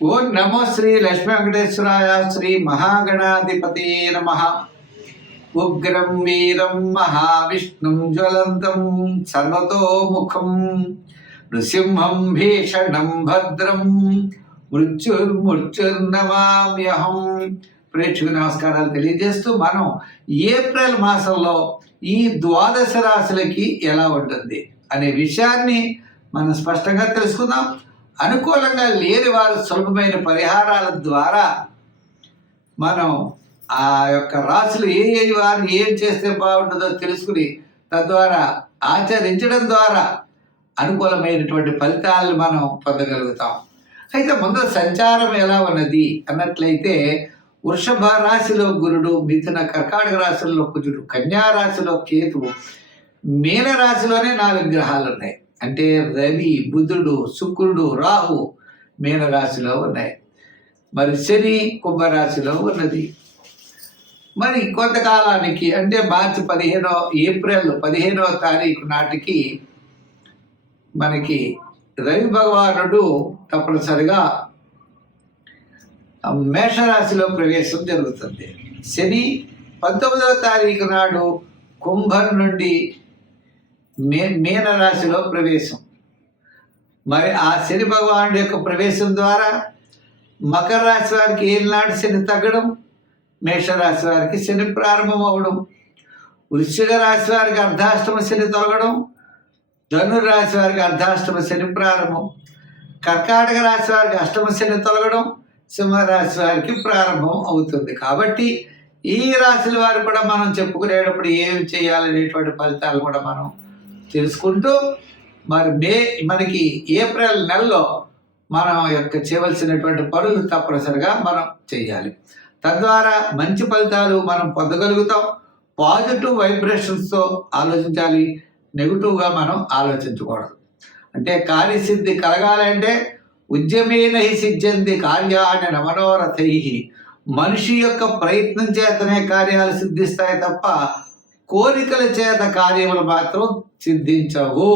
ఓం నమో శ్రీ లక్ష్మీ వెంకటేశ్వరాయ శ్రీ మహాగణాధిపతి నమ. ఉగ్రం వీరం మహావిష్ణుం జ్వలంతం సర్వతోముఖం నృసింహం భీషణం భద్రం మృత్యుర్నమామ్యహం. ప్రేక్షకు నమస్కారాలు తెలియజేస్తూ మనం ఏప్రిల్ మాసంలో ఈ ద్వాదశ రాశులకి ఎలా ఉంటుంది అనే విషయాన్ని మనం స్పష్టంగా తెలుసుకుందాం. అనుకూలంగా లేని వారు సులభమైన పరిహారాల ద్వారా మనం ఆ యొక్క రాశులు వారు ఏం చేస్తే బాగుంటుందో తెలుసుకుని తద్వారా ఆచరించడం ద్వారా అనుకూలమైనటువంటి ఫలితాలను మనం పొందగలుగుతాం. అయితే ముందు సంచారం ఎలా ఉన్నది అన్నట్లయితే వృషభ రాశిలో గురుడు, మిథున కర్కాటక రాశుల్లో కుజుడు, కన్యా రాశిలో కేతువు, మీన రాశిలోనే 4 గ్రహాలు ఉన్నాయి. అంటే రవి, బుధుడు, శుక్రుడు, రాహు మీనరాశిలో ఉన్నాయి. మరి శని కుంభరాశిలో ఉన్నది. మరి కొంతకాలానికి అంటే ఏప్రిల్ 15వ తారీఖు నాటికి మనకి రవి భగవానుడు తప్పనిసరిగా మేషరాశిలో ప్రవేశం జరుగుతుంది. శని 19వ తారీఖు నాడు కుంభం నుండి మీనరాశిలో ప్రవేశం. మరి ఆ శని భగవానుడి యొక్క ప్రవేశం ద్వారా మకర రాశి వారికి ఏనాడు శని తగ్గడం, మేషరాశి వారికి శని ప్రారంభం అవ్వడం, వృశ్చిక రాశి వారికి అర్ధాష్టమ శని తొలగడం, ధనుర్రాశి వారికి అర్ధాష్టమ శని ప్రారంభం, కర్కాటక రాశి వారికి అష్టమ శని తొలగడం, సింహరాశి వారికి ప్రారంభం అవుతుంది. కాబట్టి ఈ రాశుల వారు కూడా మనం చెప్పుకునేటప్పుడు ఏమి చేయాలనేటువంటి ఫలితాలు కూడా మనం తెలుసుకుంటూ మరి మనకి ఏప్రిల్ నెలలో మనం చేయవలసినటువంటి పనులు తప్పనిసరిగా మనం చేయాలి. తద్వారా మంచి ఫలితాలు మనం పొందగలుగుతాం. పాజిటివ్ వైబ్రేషన్స్తో ఆలోచించాలి, నెగిటివ్గా మనం ఆలోచించకూడదు. అంటే కార్యసిద్ధి కలగాలంటే ఉద్యమేన హి సిద్ధ్యంతి కార్యాణి నమనోరథై. మనిషి యొక్క ప్రయత్నం చేతనే కార్యాలు సిద్ధిస్తాయి తప్ప కోరికల చేత కార్యములు మాత్రం సిద్ధించవు.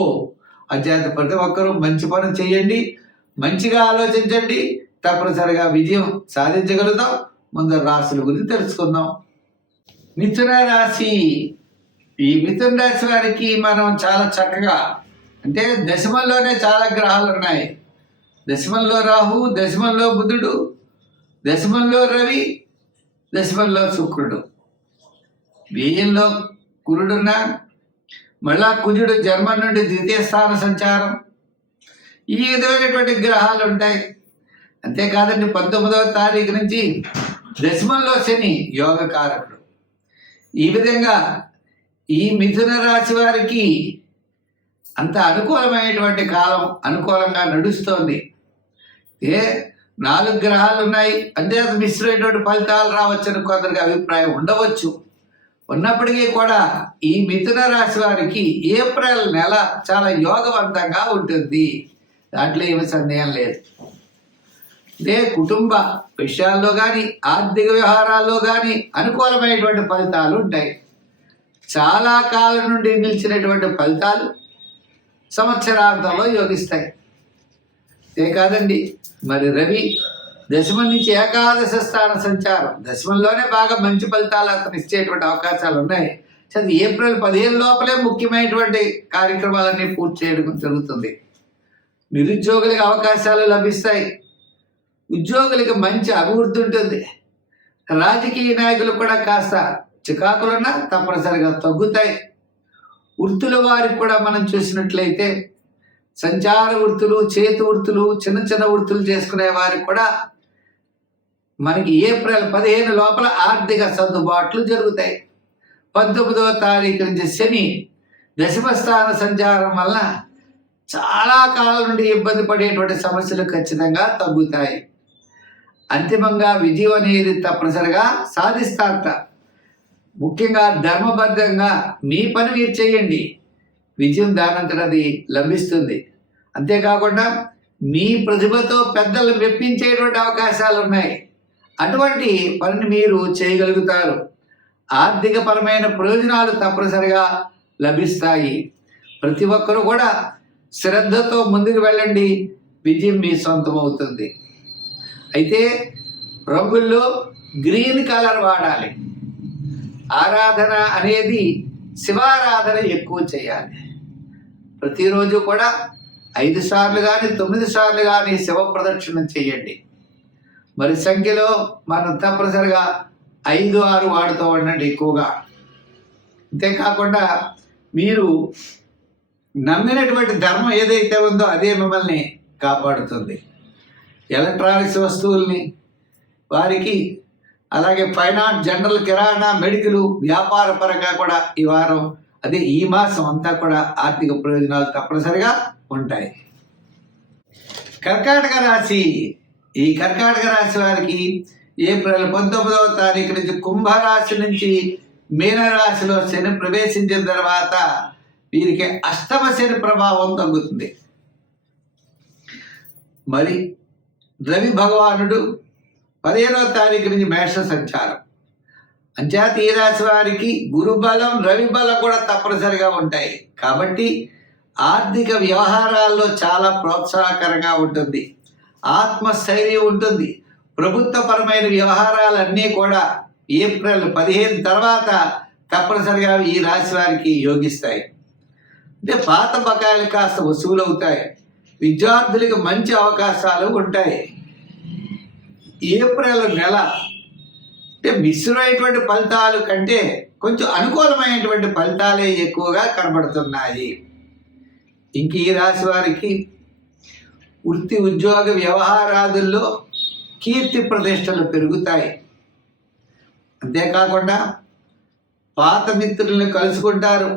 అచేత ప్రతి ఒక్కరూ మంచి పని చేయండి, మంచిగా ఆలోచించండి, తప్పనిసరిగా విజయం సాధించగలుగుతాం. ముందు రాశుల గురించి తెలుసుకుందాం. మిథున రాశి. ఈ మిథున రాశి వారికి మనం చాలా చక్కగా అంటే దశమంలోనే చాలా గ్రహాలు ఉన్నాయి. దశమంలో రాహు, దశమంలో బుధుడు, దశమంలో రవి, దశమంలో శుక్రుడు, వ్యయంలో కురుడున్నా, మళ్ళా కుజుడు జర్మన్ నుండి ద్వితీయ స్థాన సంచారం, ఈ విధమైనటువంటి గ్రహాలు ఉంటాయి. అంతేకాదండి 19వ తారీఖు నుంచి దశమంలో శని యోగకారకుడు. ఈ విధంగా ఈ మిథున రాశి వారికి అంత అనుకూలమైనటువంటి కాలం అనుకూలంగా నడుస్తోంది. 4 గ్రహాలు ఉన్నాయి అంటే అది మిశ్రమైనటువంటి ఫలితాలు రావచ్చని కొందరికి అభిప్రాయం ఉండవచ్చు. ఉన్నప్పటికీ కూడా ఈ మిథున రాశి వారికి ఏప్రిల్ నెల చాలా యోగవంతంగా ఉంటుంది. దాంట్లో ఏమి సందేహం లేదు. కుటుంబ విషయాల్లో కానీ ఆర్థిక వ్యవహారాల్లో కానీ అనుకూలమైనటువంటి ఫలితాలు ఉంటాయి. చాలా కాలం నుండి నిలిచినటువంటి ఫలితాలు సంవత్సరాంతంలో యోగిస్తాయి. కాదండి మరి రవి దశమం నుంచి ఏకాదశ స్థాన సంచారం, దశమంలోనే బాగా మంచి ఫలితాలు అతను ఇచ్చేటువంటి అవకాశాలు ఉన్నాయి. అది ఏప్రిల్ 15 లోపలే ముఖ్యమైనటువంటి కార్యక్రమాలన్నీ పూర్తి చేయడం జరుగుతుంది. నిరుద్యోగులకు అవకాశాలు లభిస్తాయి. ఉద్యోగులకు మంచి అభివృద్ధి ఉంటుంది. రాజకీయ నాయకులు కూడా కాస్త చికాకులున్నా తప్పనిసరిగా తగ్గుతాయి. వృత్తుల వారికి కూడా మనం చూసినట్లయితే సంచార వృత్తులు, చేతి వృత్తులు, చిన్న చిన్న వృత్తులు చేసుకునే వారికి కూడా మనకి ఏప్రిల్ 15 లోపల ఆర్థిక సర్దుబాట్లు జరుగుతాయి. 19వ తారీఖు నుంచి శని దశమ స్థాన సంచారం వల్ల చాలా కాలం నుండి ఇబ్బంది పడేటువంటి సమస్యలు ఖచ్చితంగా తగ్గుతాయి. అంతిమంగా విజయం అనేది తప్పనిసరిగా సాధిస్తారట. ముఖ్యంగా ధర్మబద్ధంగా మీ పని మీరు చేయండి, విజయం దానంతటది లభిస్తుంది. అంతేకాకుండా మీ ప్రతిభతో పెద్దలు మెప్పించేటువంటి అవకాశాలు ఉన్నాయి. అటువంటి పనిని మీరు చేయగలుగుతారు. ఆర్థిక పరమైన ప్రయోజనాలు తప్పనిసరిగా లభిస్తాయి. ప్రతి ఒక్కరూ కూడా శ్రద్ధతో ముందుకు వెళ్ళండి, విజయం మీ సొంతం అవుతుంది. అయితే రంగుల్లో గ్రీన్ కలర్ వాడాలి. ఆరాధన అనేది శివారాధన ఎక్కువ చేయాలి. ప్రతిరోజు కూడా 5 సార్లు కానీ 9 సార్లు కానీ శివ ప్రదక్షిణం చేయండి. మరి సంఖ్యలో మనం తప్పనిసరిగా 5, 6 వాడుతూ ఉండండి ఎక్కువగా. అంతేకాకుండా మీరు నమ్మినటువంటి ధర్మం ఏదైతే ఉందో అదే మిమ్మల్ని కాపాడుతుంది. ఎలక్ట్రానిక్స్ వస్తువుల్ని వారికి, అలాగే ఫైనాన్స్, జనరల్, కిరాణా, మెడికల్, వ్యాపార పరంగా కూడా ఈ వారం ఈ మాసం అంతా కూడా ఆర్థిక ప్రయోజనాలు తప్పనిసరిగా ఉంటాయి. కర్కాటక రాశి. ఈ కర్కాటక రాశి వారికి ఏప్రిల్ 19వ తారీఖు నుంచి కుంభరాశి నుంచి మీనరాశిలో శని ప్రవేశించిన తర్వాత వీరికి అష్టమ శని ప్రభావం తగ్గుతుంది. మరి రవి భగవానుడు 15వ తారీఖు నుంచి మేష సంచారం. అంచేత ఈ రాశి వారికి గురుబలం, రవి బలం కూడా తప్పనిసరిగా ఉంటాయి. కాబట్టి ఆర్థిక వ్యవహారాల్లో చాలా ప్రోత్సాహకరంగా ఉంటుంది. ఆత్మస్థైర్యం ఉంటుంది. ప్రభుత్వపరమైన వ్యవహారాలన్నీ కూడా ఏప్రిల్ 15 తర్వాత తప్పనిసరిగా ఈ రాశి వారికి యోగిస్తాయి. అంటే పాత బకాయిలు కాస్త వసూలు అవుతాయి. విద్యార్థులకు మంచి అవకాశాలు ఉంటాయి. ఏప్రిల్ నెల అంటే మిశ్రమైనటువంటి ఫలితాలు కంటే కొంచెం అనుకూలమైనటువంటి ఫలితాలే ఎక్కువగా కనబడుతున్నాయి. ఇంక ఈ రాశి వారికి వృత్తి, ఉద్యోగ, వ్యవహారాదుల్లో కీర్తి ప్రతిష్టలు పెరుగుతాయి. అంతేకాకుండా పాత మిత్రులను కలుసుకుంటారు.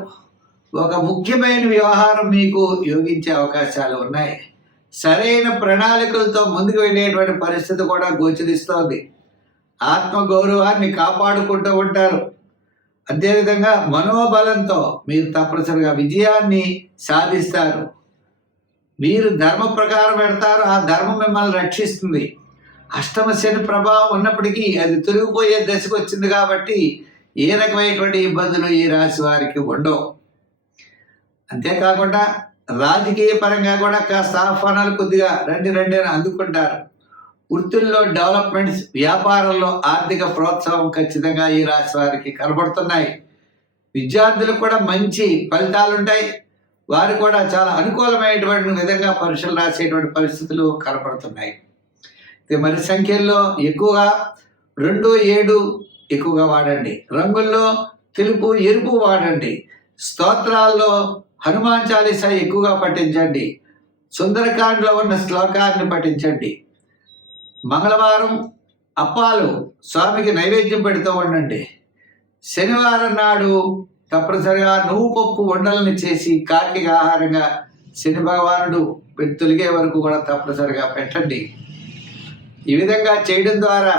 ఒక ముఖ్యమైన వ్యవహారం మీకు యోగించే అవకాశాలు ఉన్నాయి. సరైన ప్రణాళికలతో ముందుకు వెళ్ళేటువంటి పరిస్థితి కూడా గోచరిస్తోంది. ఆత్మగౌరవాన్ని కాపాడుకుంటూ ఉంటారు. అదేవిధంగా మనోబలంతో మీరు తప్పనిసరిగా విజయాన్ని సాధిస్తారు. మీరు ధర్మ ప్రకారం పెడతారు, ఆ ధర్మం మిమ్మల్ని రక్షిస్తుంది. అష్టమ శని ప్రభావం ఉన్నప్పటికీ అది తొలగిపోయే దశకు వచ్చింది కాబట్టి ఏ రకమైనటువంటి ఇబ్బందులు ఈ రాశి వారికి ఉండవు. అంతేకాకుండా రాజకీయ పరంగా కూడా కాస్త ఆహ్వానాలు కొద్దిగా రండి అని అందుకుంటారు. వృత్తుల్లో డెవలప్మెంట్స్, వ్యాపారంలో ఆర్థిక ప్రోత్సాహం ఖచ్చితంగా ఈ రాశి వారికి కనబడుతున్నాయి. విద్యార్థులకు కూడా మంచి ఫలితాలు ఉంటాయి. వారు కూడా చాలా అనుకూలమైనటువంటి విధంగా పరీక్షలు రాసేటువంటి పరిస్థితులు కనబడుతున్నాయి. మరి సంఖ్యల్లో ఎక్కువగా 2, 7 ఎక్కువగా వాడండి. రంగుల్లో తెలుపు, ఎరుపు వాడండి. స్తోత్రాల్లో హనుమాన్ చాలీసా ఎక్కువగా పఠించండి. సుందరకాండలో ఉన్న శ్లోకాన్ని పఠించండి. మంగళవారం అప్పాలు స్వామికి నైవేద్యం పెడుతూ ఉండండి. శనివారం నాడు తప్పనిసరిగా నువ్వు పప్పు ఉండలని చేసి కార్తీక ఆహారంగా శని భగవానుడు తొలిగే వరకు కూడా తప్పనిసరిగా పెట్టండి. ఈ విధంగా చేయడం ద్వారా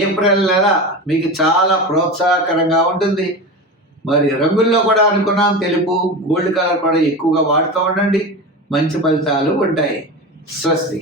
ఏప్రిల్ నెల మీకు చాలా ప్రోత్సాహకరంగా ఉంటుంది. మరి రంగుల్లో కూడా అనుకున్నాం, తెలుపు, గోల్డ్ కలర్ కూడా ఎక్కువగా వాడుతూ ఉండండి. మంచి ఫలితాలు ఉంటాయి. స్వస్తి.